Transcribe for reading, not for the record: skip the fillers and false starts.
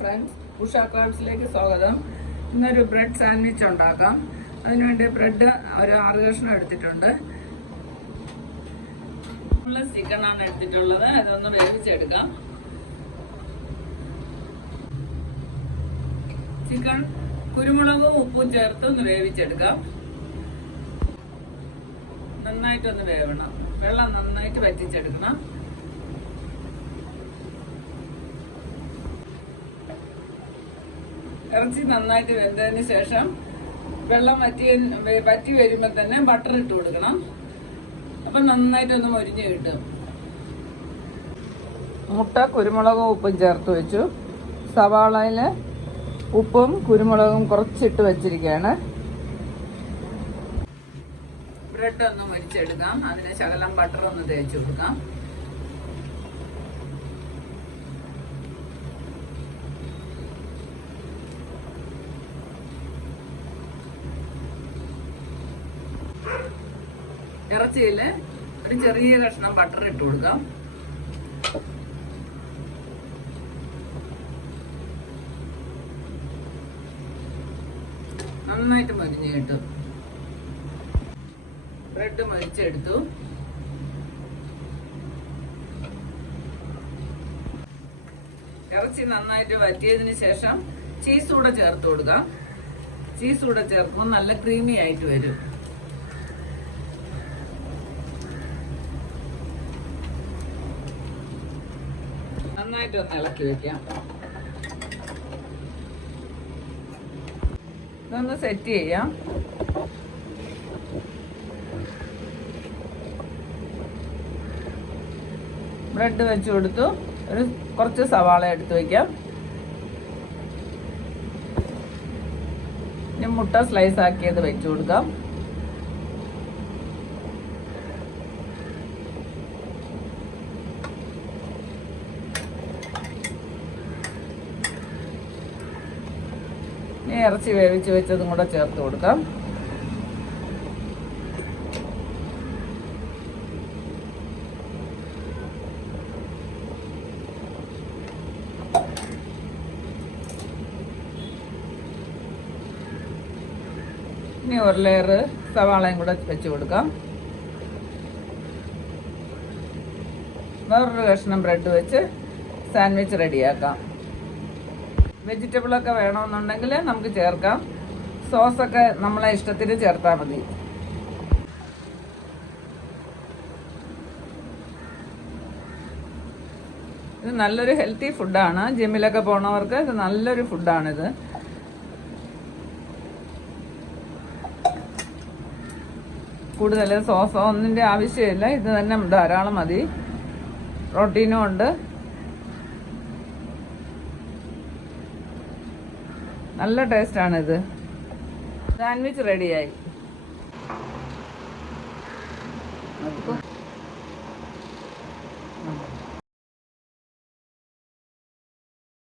Friends, Usha ക്രാബ്സിലേക്ക് സ്വാഗതം. ഇന്നൊരു bread sandwich ഉണ്ടാക്കാം. അതിനുവേണ്ടി ബ്രെഡ് ഒരു 6 കഷ്ണം എടുത്തിട്ടുണ്ട്. ചിക്കനാണ് എടുത്തിട്ടുള്ളത്. അതൊന്ന് വേവിച്ചെടുക്കാം. ചിക്കൻ കുരുമുളകും ഉപ്പും ചേർത്ത് ഒന്ന് വേവിച്ചെടുക്കാം. നന്നായിട്ടൊന്ന് വേവണം. വെള്ളം നന്നായിട്ട് വറ്റിച്ചെടുക്കണം. ഇറച്ചി നന്നായിട്ട് വെന്തതിന് ശേഷം വെള്ളം വറ്റി വരുമ്പോൾ തന്നെ ബട്ടർ ഇട്ട് കൊടുക്കണം. അപ്പൊ നന്നായിട്ടൊന്ന് മൊരിഞ്ഞ് കിട്ടും. മുട്ട കുരുമുളകും ഉപ്പും ചേർത്ത് വെച്ചു. സവാളയില് ഉപ്പും കുരുമുളകും കുറച്ചിട്ട് വെച്ചിരിക്കുകയാണ്. ബ്രെഡ് ഒന്ന് മൊരിച്ചെടുക്കാം. അതിന് ശകലം ബട്ടർ ഒന്ന് തേച്ച് കൊടുക്കാം. ഇറച്ചിയില് ഒരു ചെറിയ കഷ്ണം ബട്ടർ ഇട്ട് കൊടുക്കാം. നന്നായിട്ട് മൊരിഞ്ഞ് കിട്ടും. ബ്രെഡ് മൊരിച്ചെടുത്തു. ഇറച്ചി നന്നായിട്ട് വറ്റിയതിന് ശേഷം ചീസ് കൂടെ ചേർത്ത് കൊടുക്കാം. ചീസ് കൂടെ ചേർക്കുമ്പോൾ നല്ല ക്രീമി ആയിട്ട് വരും. നന്നായിട്ടൊന്ന് ഇളക്കി വെക്കാം. ഇതൊന്ന് സെറ്റ് ചെയ്യാം. ബ്രെഡ് വെച്ച് കൊടുത്തു. കുറച്ച് സവാള എടുത്ത് വെക്കാം. ഇനി മുട്ട സ്ലൈസ് ആക്കിയത് വെച്ച് കൊടുക്കാം. ഇറച്ചി വേവിച്ച് വെച്ചതും കൂടെ ചേർത്ത് കൊടുക്കാം. ഇനി ഒരു ലെയർ സവാളയും കൂടെ വെച്ച് കൊടുക്കാം. വേറൊരു കഷ്ണം ബ്രെഡ് വെച്ച് സാൻഡ്വിച്ച് റെഡിയാക്കാം. വെജിറ്റബിളൊക്കെ വേണമെന്നുണ്ടെങ്കിൽ നമുക്ക് ചേർക്കാം. സോസൊക്കെ നമ്മളെ ഇഷ്ടത്തിന് ചേർത്താൽ മതി. ഇത് നല്ലൊരു ഹെൽത്തി ഫുഡാണ്. ജിമ്മിലൊക്കെ പോണവർക്ക് ഇത് നല്ലൊരു ഫുഡാണിത്. കൂടുതൽ സോസോ ഒന്നിൻ്റെ ആവശ്യമില്ല. ഇത് തന്നെ ധാരാളം മതി. പ്രോട്ടീനും ഉണ്ട്. നല്ല ടേസ്റ്റാണിത്. സാൻഡ്വിച്ച് റെഡിയായി.